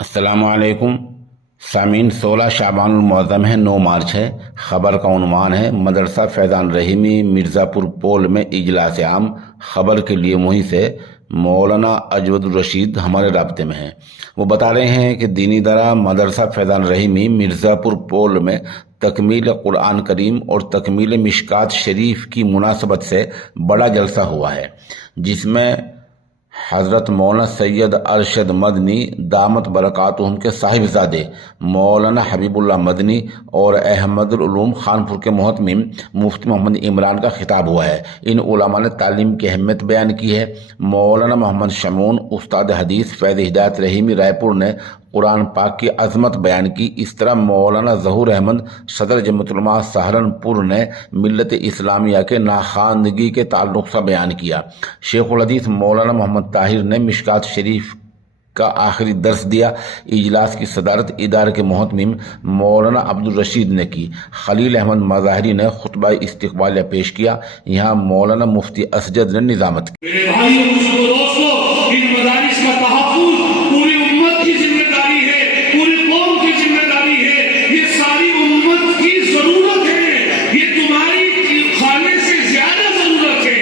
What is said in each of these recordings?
السلام علیکم سامعین، 16 شعبان المعظم ہے، 9 مارچ ہے۔ خبر کا عنوان ہے مدرسہ فیضان رحیمی مرزا پور پول میں اجلاس عام۔ خبر کے لیے وہیں سے مولانا اجود الرشید ہمارے رابطے میں ہیں۔ وہ بتا رہے ہیں کہ دینی ادارہ مدرسہ فیضان رحیمی مرزا پور پول میں تکمیل قرآن کریم اور تکمیل مشکات شریف کی مناسبت سے بڑا جلسہ ہوا ہے، جس میں حضرت مولانا سید ارشد مدنی دامت برکاتہم کے صاحبزادے مولانا حبیب اللہ مدنی اور احمد العلوم خانپور کے محتمم مفتی محمد عمران کا خطاب ہوا ہے۔ ان علماء نے تعلیم کی اہمیت بیان کی ہے۔ مولانا محمد شمعون استاد حدیث فیض ہدایت رحیمی رائے پور نے قرآن پاک کی عظمت بیان کی۔ اس طرح مولانا ظہور احمد صدر جمعیت علماء سہارنپور نے ملت اسلامیہ کے ناخواندگی کے تعلق سے بیان کیا۔ شیخ الحدیث مولانا محمد طاہر نے مشکات شریف کا آخری درس دیا۔ اجلاس کی صدارت ادارے کے محتمم مولانا عبد الرشید نے کی۔ خلیل احمد مظاہری نے خطبہ استقبالیہ پیش کیا۔ یہاں مولانا مفتی اسجد نے نظامت کی۔ میرے بھائیوں اور دوستوں، ان مدارس کا تحفظ پوری امت کی ذمہ داری ہے، پوری قوم کی ذمہ داری ہے۔ یہ ساری امت کی ضرورت ہے، یہ تمہاری کھانے سے زیادہ ضرورت ہے۔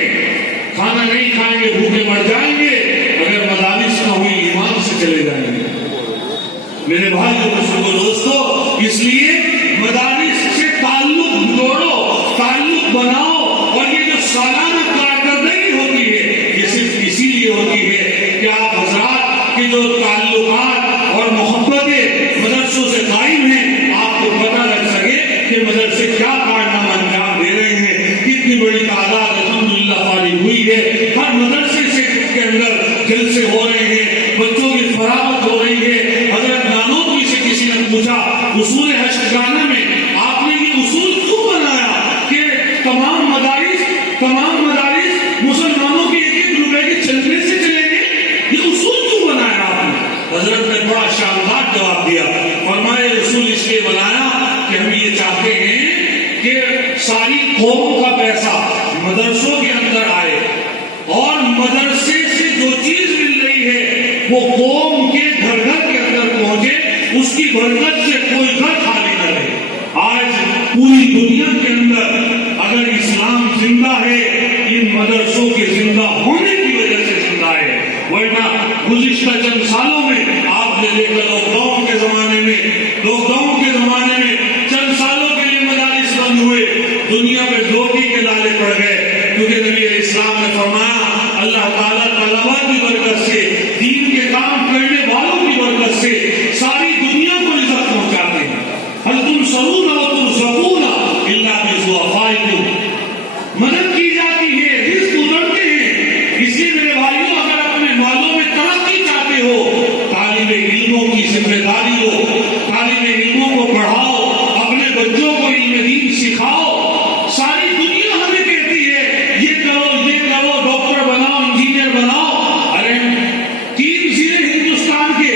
کھانا نہیں کھائیں گے بھوکے مر جائیں گے، اگر مدارس نہ ہوئی ایمان سے چلے جائیں گے۔ میرے بھائیوں اور دوستوں، اس لیے مدارس سے تعلق جوڑو، تعلق بناؤ، اور یہ جو سالانہ کارکردگی ہوتی ہے یہ صرف اسی لیے ہوتی ہے کہ آپ حضرات کی جو تعلقات اور محبتیں مدرسوں سے قائم ہیں، آپ کو پتہ لگ سکے کہ مدرسے کیا کارنامہ انجام دے رہے ہیں، کتنی بڑی تعداد الحمدللہ فارغ ہوئی ہے۔ ہر مدرسے سے کے اندر جلسے ہو رہے ہیں، بچوں کی فراغت ہو رہی ہے۔ حضرت نانوتوی سے کسی نے پوچھا اصول حشرگانہ میں آپ نے یہ اصول کیوں بنایا کہ تمام مدارس مسلمانوں کے 1-1 روپے کے چلنے سے چلیں گے؟ یہ اصول کیوں بنایا آپ نے؟ حضرت نے بڑا شاندار جواب دیا، فرمایا اصول اس لیے بنایا کہ ہم یہ چاہتے ہیں کہ ساری قوم کا پیسہ مدرسوں کے اندر آئے، اور مدرسے سے جو چیز مل رہی ہے وہ قوم کے گھر گھر کے اندر پہنچے، اس کی برکت سے کوئی گھر خالی نہ رہے۔ آج پوری دنیا کے اندر اگر اسلام زندہ ہے، ان مدرسوں کے زندہ ہونے کی وجہ سے زندہ ہے، ورنہ گزشتہ چند سالوں میں آپ نے دیکھا لاک ڈاؤن کے زمانے میں چند سالوں کے لیے مدارس بند ہوئے، دنیا میں دھوکے کے لالے پڑ گئے، کیونکہ نبی علیہ السلام نے فرمایا اللہ تعالیٰ طلباء کی برکت سے، دین کے کام کرنے والوں کی برکت سے ساری دنیا کو عزت پہنچاتے ہیں۔ هل تنصرون و ترزقون الا بضعفائکم، مدد کی جاتی ہے، رزق اترتے ہیں۔ اس لیے میرے بھائیوں، اگر اپنے مالوں میں ترقی چاہتے ہو، طالب علموں کی ذمہ داری لو، طالب علموں کو پڑھاؤ، اپنے بچوں کو علم دین سکھاؤ۔ ساری دنیا ہمیں کہتی ہے یہ کرو، ڈاکٹر بناؤ، انجینئر بناؤ۔ ارے 3 ضلع ہندوستان کے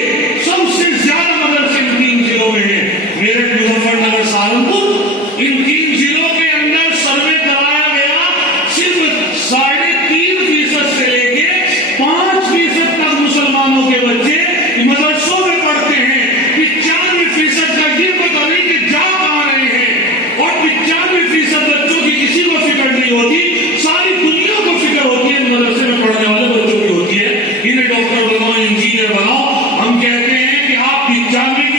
سب سے زیادہ مدرسے ان 3 ضلعوں میں ہیں، میرٹھ، مظفر نگر، سہارنپور۔ ان 3 ضلعوں کے اندر سروے کرایا گیا، صرف 3.5% سے لے کے 5% تک مسلمانوں کے بچے مدرسوں میں پڑھتے ہیں۔ 95% کا یہ پتہ نہیں کہ جا کہاں رہے ہیں، اور 95% بچوں کی کسی کو فکر نہیں ہوتی، ساری دنیا کو فکر ہوتی ہے مدرسے میں پڑھنے والے بچوں کی ہوتی ہے۔ انہیں ڈاکٹر بناؤ، انجینئر بناؤ۔ ہم کہتے ہیں کہ آپ 95